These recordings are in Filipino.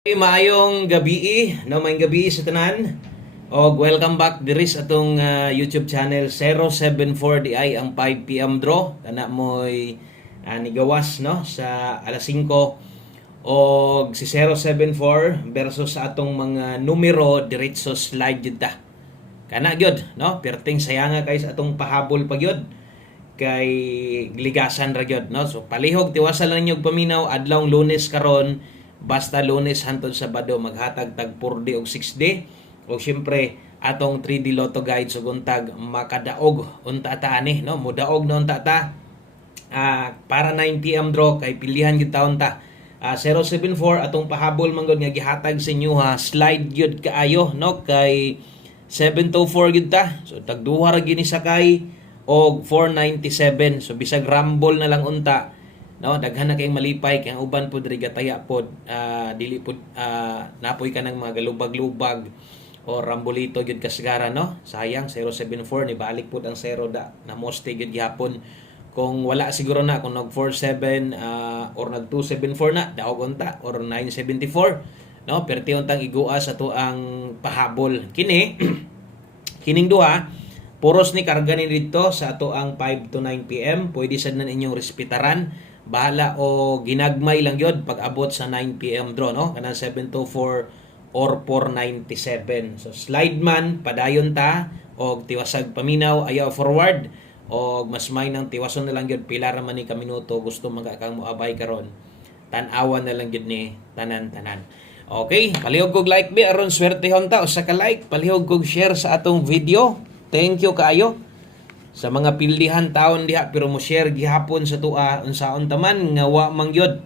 Maayong gabi, no, maayong gabi sa tanan. Og welcome back diri sa atong YouTube channel 074 di ay ang 5 PM draw kana moy nigawas no sa alas 5 og si 074 versus sa atong mga numero diretso slide jud ta. Kana gyud no, perting sayanga kay sa atong pahabol pa gyud kay ligasan ra gyud no. So palihog tiwasa lang ninyo paminaw adlawng Lunes karon. Basta Lunes hantod Sabado maghatag tag 4D og 6D. O syempre atong 3D Lotto Guide suguntag makadaog unta ta ani no, mudaog na unta ta. Para 9 PM draw kay pilihan gyud taon ta. 074 atong pahabol manggod nga gihatag sa inyo ha. Slide gyud kaayo no kay 724 gyud ta. So tagduha ra gini sakay og 497. So bisag rumble na lang unta. No, daghan na kayong malipay kay ang uban pod diri gataya pod dili pod napoy ka ng mga galubag-lubag o rambolito gyud kasagaran no. Sayang 074 ni balik pod ang 0 da na moste gyud gyapon. Kung wala siguro na kung nag 47 or nag 274 na daog unta or 974 no, perti untang iguas ato ang pahabol kini. Kining duha puros ni karga ni dito sa ato ang 5 to 9 PM. Pwede sad na inyong respetaran. Bahala o ginagmay lang yun pag abot sa 9 PM draw no, kanang 724 or 497. So slide man padayon ta og tiwasag paminaw ayaw forward og mas may nang tiwason na lang gyud pila ra man ni ka minuto gusto man kang moabay karon tan-awan na lang gyud ni tanan-tanan. Okay, palihog kog like bi aron swertehon ta usa ka like, palihog kog share sa atong video. Thank you kaayo sa mga pilihan taon diha pero mo share gihapon sa tua unsaon taman nga wa mangyod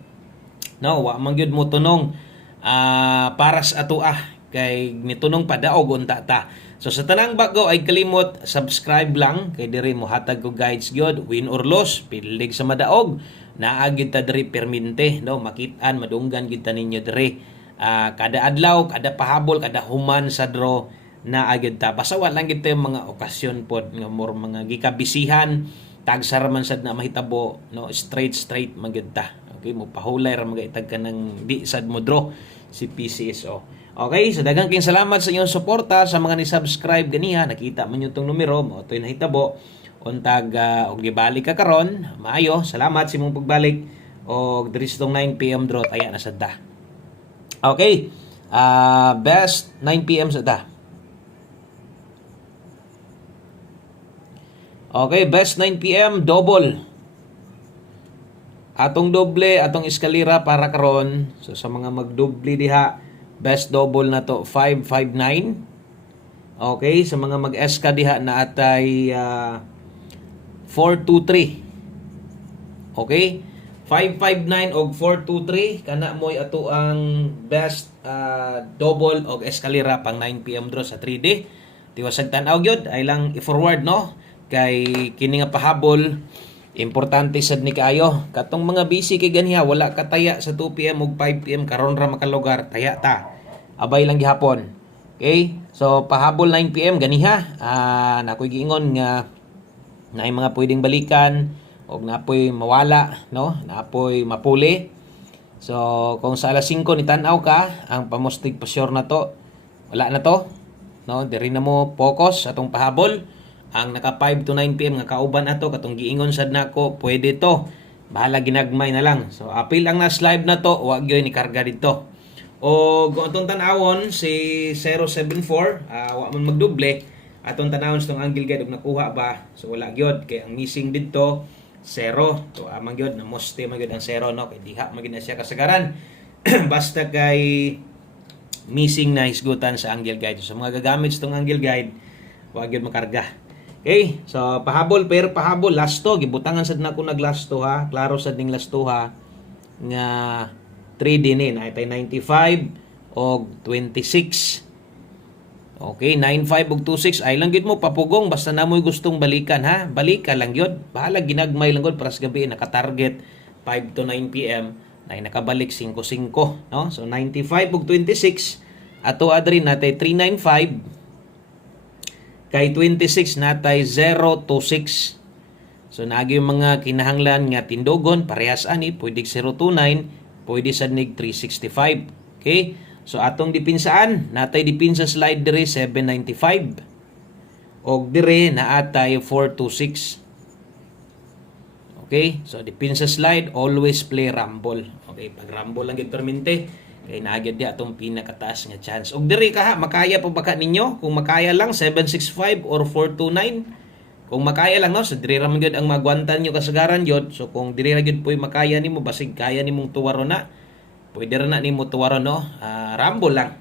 no, wa mangyod mo tunong para sa atua kay mitunong padaog unta ta. So sa tanang bago ay kalimot subscribe lang kay diri mo hatag ko guides gyud win or loss pilig sa madaog naa gyud ta diri permente no, makit-an madunggan gyud ta ninyo diri kada adlaw, kada pahabol, kada human sa draw na agad ta. Basta wala lang gito yung mga okasyon pod nga more mga gikabisihan tagsara man sad na mahitabo no, straight magud ta. Okay, mo pahulay ra magaitag ka ng di sad mo draw si PCSO. Okay, so daghang king salamat sa inyong suporta sa mga ni-subscribe ganiha. Nakita man yung tong numero mo toy nahitabo untag og gibalik ka karon. Maayo, salamat sa imong pagbalik og diri sa tong 9 PM draw taya na sad ta. Okay, best 9 PM sa ta. Okay, best 9 PM double. Atong doble, atong eskalera para karon. So sa mga magdoble diha, best double na to 559. Okay, sa mga mag-eska diha na atay 423. Okay? 559 og 423 kana moy ato ang best double og eskalera pang 9 PM draw sa 3D. Tiwasag tan-aw gyud ay lang i-forward no. Kay kini nga pahabol importante sad ni kaayo katong mga busy kay ganiha wala kataya sa 2 PM ug 5 PM karon ra makalugar taya ta abay lang gihapon. Okay, so pahabol 9 PM ganiha nakoy giingon nga naay mga pwedeng balikan og napoy mawala no, napoy mapuli. So kung sa alas 5 ni tan-aw ka ang pamustig pa sure na to wala na to no, diri na mo focus atong pahabol. Ang naka 5 to 9 PM nga kauban ato katong giingon sad nako pwede to bahala ginagmay na lang. So apil ang nas live na to wa gyoy ni karga dito o kung atong tan-awon si 074 wa man magdoble atong tan-awon sa tong angle guide og nakuha ba. So wala gyud kay ang missing dito 0 to amang gyud na moste man gyud ang 0 no, kay diha man gyud na siya kasagaran basta kay missing na hisgutan sa angle guide. So mga gagamit sa tong angle guide wa gyud makarga. Okay, so pahabol last to gibutangan sad nako nag last to ha, klaro sad ning last to ha nga 3D ni na 95 og 26. Okay, 95 og 26 ay lang gid mo papugong basta namoy gustong balikan ha, balika lang gyud bahala ginagmay lang gud para sa gabi naka-target 5 to 9 PM na nakabalik 5-5 no. So 95 og 26 ato adri natay 395 kay 26 natay 0 to 6. So naagi yung mga kinahanglan nga tindogon parehas ani pwede 029 pwede sad nig 365 Okay? So atong depinsaan, natay dipinsa slide dire 795. Og dire naatay 426. Okay? So dipinsa slide, always play rumble. Okay, pag rumble lang gid permente, kay naagid di atong pinakataas nga chance. Og diri ka makaya pa baka ninyo? Kung makaya lang 765 or 429. Kung makaya lang no, so diri ra man gyud ang magwantan nyo kasagaran gyud. So kung diri ra gyud puy makaya nimo, basig kaya nimong tuwaro na, pwede ra na nimo tuwaro no. Rumble lang.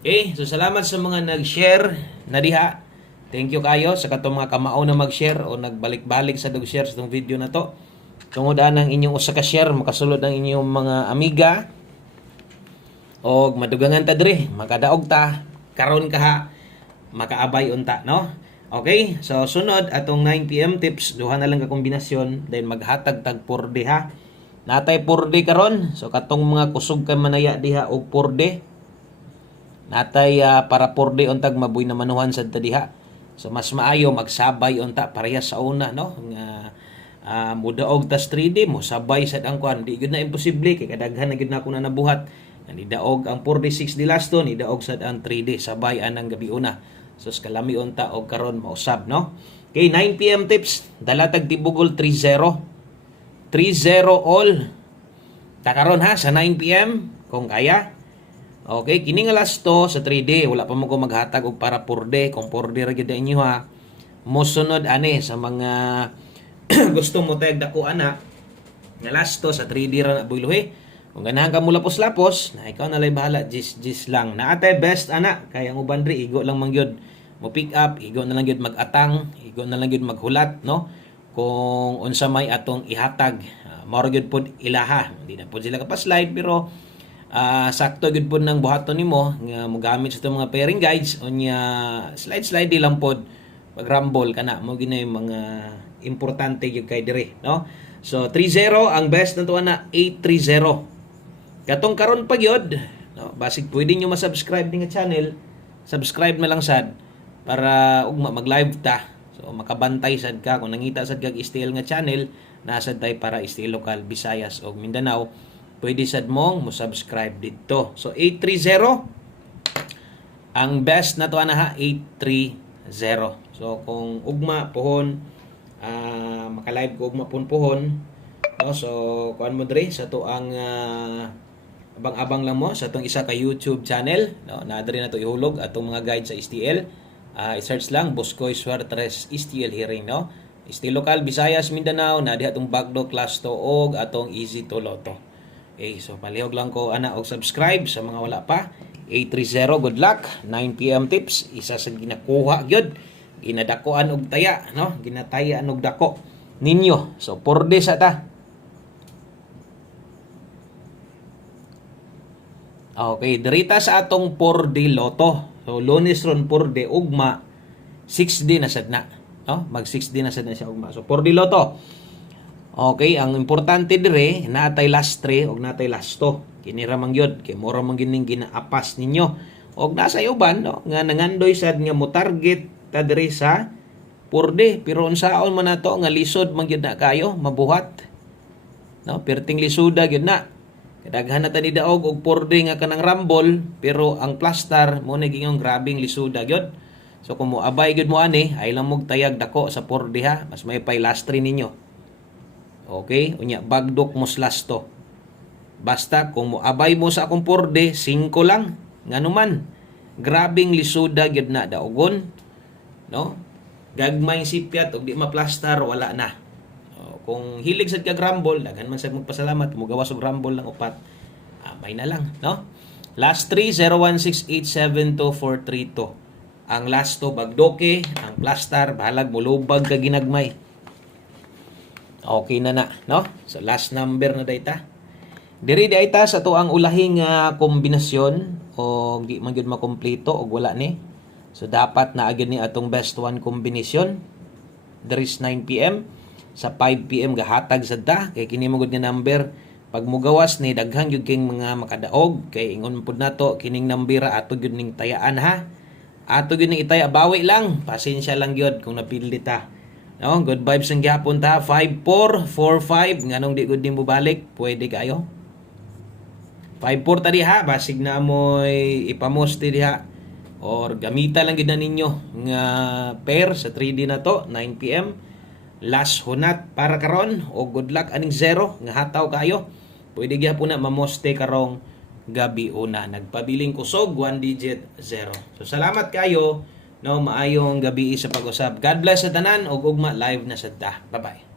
Okay, so salamat sa mga nag-share na diha. Thank you kayo sa katong mga kamao na mag-share o nagbalik-balik sa dog-share sa itong video na to. Tungod ang inyong usa ka share, makasulod ang inyong mga amiga o madugangan ta diri, makadaog ta karon kaha makaabay unta no. Okay, so sunod atong 9 PM tips, duha na lang ka kombinasyon, then maghatag tag 4D ha. Natay 4D karon, so katong mga kusog kay manaya diha og 4D. Natay para 4D untag mabuy na manuhan sad ta diha. So mas maayo magsabay unta parehas sa una no nga mudaog tas 3D mo sabay sad ang kwan, di gyud na imposible kay kadaghan na gyud na ako na nabuhat. Nidaog ang 4D 6D laston, nidaog sad ang 3D sabay anang gabi una. So kalami unta og karon mausab no. Okay, 9 PM tips, dalatag tibugol 30. 30 all. Ta karon ha sa 9 PM kung kaya. Okay, kini nga lasto sa 3D, wala pa mo ko maghatag og para 4D, kung 4D ra gyud inyo ha. Mosunod ani sa mga gusto mo tayag dako ana. Nga lasto sa 3D ra na buyluhi. Kung ganahan ka mo lapos-lapos, na ikaw na lay bahala, jis lang. Naatay best ana, kaya ang uban ri igo lang man gyud mo pick up, igo na lang gyud mag-atang, igo na lang gyud maghulat, no? Kung unsa may atong ihatag, mao gyud pod ilaha. Hindi na pod sila ka-slide pero sakto gyud pod nang buhaton nimo nga mogamit sa itong mga pairing guides unya slide di lang pod pag rumble kana mo ginay mga importante gyud kay dire no. So 30 ang best nato na 830. Katong karon pa gyud no, basig pwede nyo ma-subscribe ni nga channel, subscribe na lang sad para ugma mag-live ta. So makabantay sad ka kung nangita sad kag STL nga channel, nasad tay para STL local Visayas o Mindanao. Pwede sad mong mo-subscribe dito. So 830 ang best na to na ha, 830. So kung ugma pohon maka-live ko ugma pohon no, so kuan mo dre sa to ang abang-abang lang mo sa tong isa ka YouTube channel no, na diri na to ihulog atong mga guide sa STL. I-search lang Boscoy Suartres STL Hearing no. STL local Visayas Mindanao na diha tong Bagdo Class 2 og atong Easy to Lotto. Okay, so palihog lang ko ana og subscribe sa mga wala pa. 830 good luck. 9 PM tips, isa sa ginakuha gyud, ginadakoan og taya no, ginatayaan og dako ninyo. So 4D sa ta. Okay, dirita sa atong 4D Lotto. So Lunes ron 4D ugma 6D na sad na no, mag 6D na sad na siya ugma. So 4D Lotto. Okay, ang importante dire natay last 3 og natay last 2. Kini ra man gyud kay mura man gining ginaapas ninyo. Og nasa uban no nga nangandoy sad nga mo target ta dire sa 4D pero unsaon man nato nga lisod man gyud na kayo mabuhat. No, perting lisuda gyud na. Kadaghan na ta ni daog og 4D nga kanang rumble pero ang plastar mo na gingong grabing lisuda gyud. So kung mo abay gyud mo ani ay lang mog tayag dako sa 4D ha, mas may pay last 3 ninyo. Okay, unya bagdok mo last 2. Basta kung mo abay mo sa akong 4D 5 lang nganuman. Grabing lisuda gyud na daogon. No? Gagmay sipyat og di maplastar wala na. Kung hilig sad kag rumble, daghan man sad magpasalamat mo gawas og rumble lang upat. May na lang, no? Last 3 01687242. Ang last 2 bagdoke, ang plastar bahalag mulubag ka ginagmay. Okay na no? So last number na dayta. Diri dayta sa to ang ulahing kombinasyon o di man gyud makompleto og wala ni. So dapat na agad ni atong best one combination. There is 9 PM. Sa 5 PM gahatag sad ta kay kini mo gud nga number pag mugawas ni daghang gyud king mga makadaog kay ingon pud nato kining nambira ato gyud ning tayaan ha. Ato gyud ning itaya bawi lang, pasensya lang gyud kung napili ta. No, good vibes ang gyapon ta. 5445 nganong di gud nimo balik, pwede kayo. 5-4 diha basig na mo'y ipamoste diha or gamita lang gid na ninyo nga pair sa 3D na to 9 PM. Last hunat para karon o good luck aning zero nga hataw kayo. Pwede gyapon na mamoste karong gabi una. Nagpabiling kusog 1 digit 0. So salamat kayo no maayong gabi sa pag-usab. God bless sa tanan ug ugma live na sad ta. Bye bye.